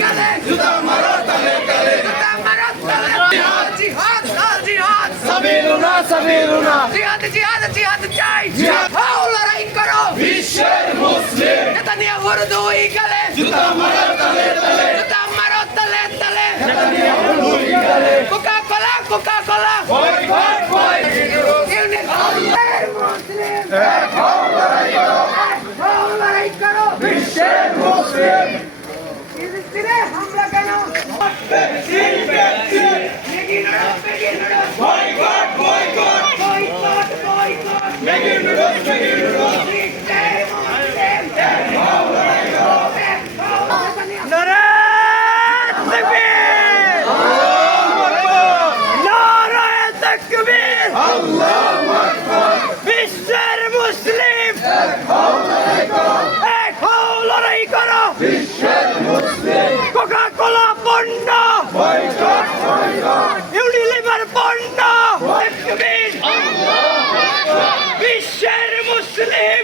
তালে জুতা মারো তালে তালে জিহাদ জিহাদ সাবিলুনা জিহাদ চাই হাও লড়াই করো বিশ্বের মুসলিম নেতানিয়াহুর দুই গালে জুতা মারো তালে তালে নেতানিয়াহুর দুই গালে কোকা কোলা বয়কট মুসলিম এক হও লড়াই করো বিশ্বের মুসলিম ফিলিস্তিনে হামলা কেন বিশ্বের মুসলিম এক হও লড়াই করো বিশ্বের মুসলিম কোকা কোলা পণ্য ইউনিলিভার পণ্য বিশ্বের মুসলিম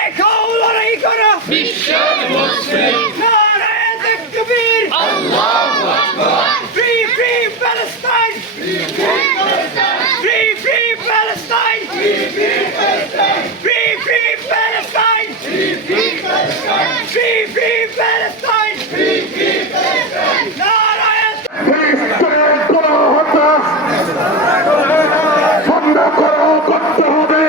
এক হও লড়াই করো বিশ্বের মুসলিম নারায়ে তাকবীর আল্লাহু আকবার free Palestine Free Palestine! Free Palestine! Free Palestine! নারায়ণ বন্ধ করো করতে হবে।